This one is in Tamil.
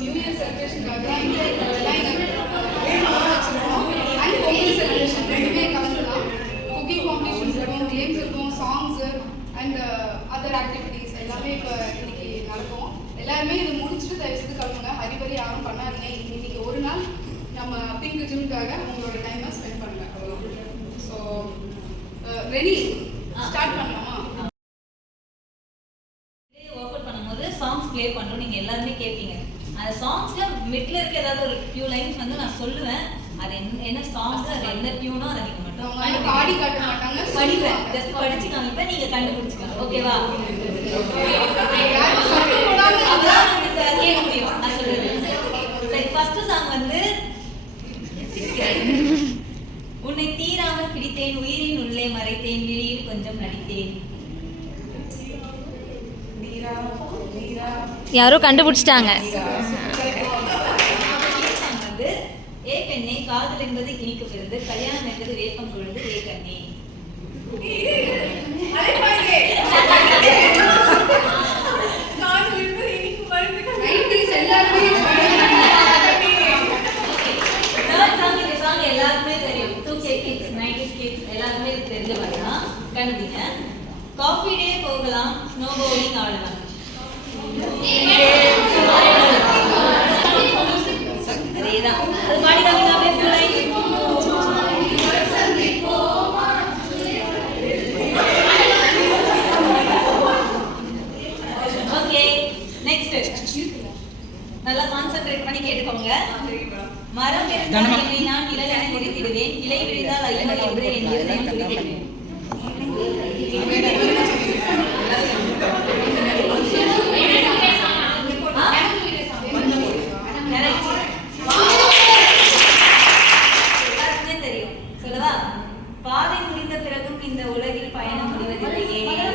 நியூ இயர் செலிப்ரேஷனுக்காக அண்ட் பொங்கல் செலிப்ரேஷன் ரெண்டுமே கலந்துலாம். குக்கிங் காம்படிஷன்ஸ் இருக்கும், கேம்ஸ் இருக்கும், சாங்ஸ் அண்ட் அதர் ஆக்டிவிட்டீஸ் எல்லாமே இப்போ இன்னைக்கு நடக்கும். எல்லாருமே இது முடிச்சுட்டு தயவு செய்து கிளம்புங்க. ஹரிபரி யாரும் பண்ணாதீங்க. இன்னைக்கு ஒரு நாள் நம்ம பிங்க் ஜிம்முக்காக உங்களோட டைமை ஸ்பெண்ட் பண்ணுங்க. ஸோ ரெடி ஸ்டார்ட் பண்ணலாமா? ஒர்க் அவுட் பண்ணும்போது சாங்ஸ் ப்ளே பண்ணுறோம், நீங்கள் எல்லாருமே கேட்பீங்க. அந்த சாங்ஸில் மிடில் இருக்க ஏதாவது ஒரு ஃபியூ லைன்ஸ் வந்து நான் சொல்லுவேன். அது என்ன சாங்ஸ், அது என்ன டியூனோ அதை நீங்கள் மட்டும் பாடி காட்ட மாட்டாங்க, படிப்பேன். ஜஸ்ட் படிச்சு காமிப்பேன், நீங்கள் கண்டுபிடிச்சிக்கலாம். ஓகேவா? கேட்க முடியும் நான் சொல்றது. சரி, ஃபர்ஸ்ட் சாங் வந்து உன்னை தீராமல் பிடித்தேன், உயிரின் உள்ளே மறைத்தேன், விழியில் கொஞ்சம் நடித்தேன். யாரோ கண்டுபிடிச்சிட்டாங்க. வந்து ஏ பெண்ணே, காதல் என்பது இனிக்கு பிறந்து, கல்யாணம் என்பது வேப்பம் கொழுந்து, ஏ கண்ணே. எல்லாருமே தெரியும். 2K kids, 90s kids எல்லாருமே தெரிஞ்சவங்க. கண்டுபிடிங்க. காஃபி டே போகலாம், ஸ்னோ பவுலிங் ஆடலாம். அதேதான். அது பாடி காமிக்காம ஃபுல் லைன். Okay, next. நல்லா கான்சென்ட்ரேட் பண்ணி கேட்டுக்கோங்க. மரம் இருந்தால் என்னை நான் நிழல் என நிறுத்திடுவேன், இலை விழுந்தால் ஐயோ என்று என் இருதயம் துடித்திடுவேன். எல்லாருக்குமே தெரியும். சொல்லவா? பாதை முடிந்த பிறகும் இந்த உலகில் பயணம் முடிவதில்லையே.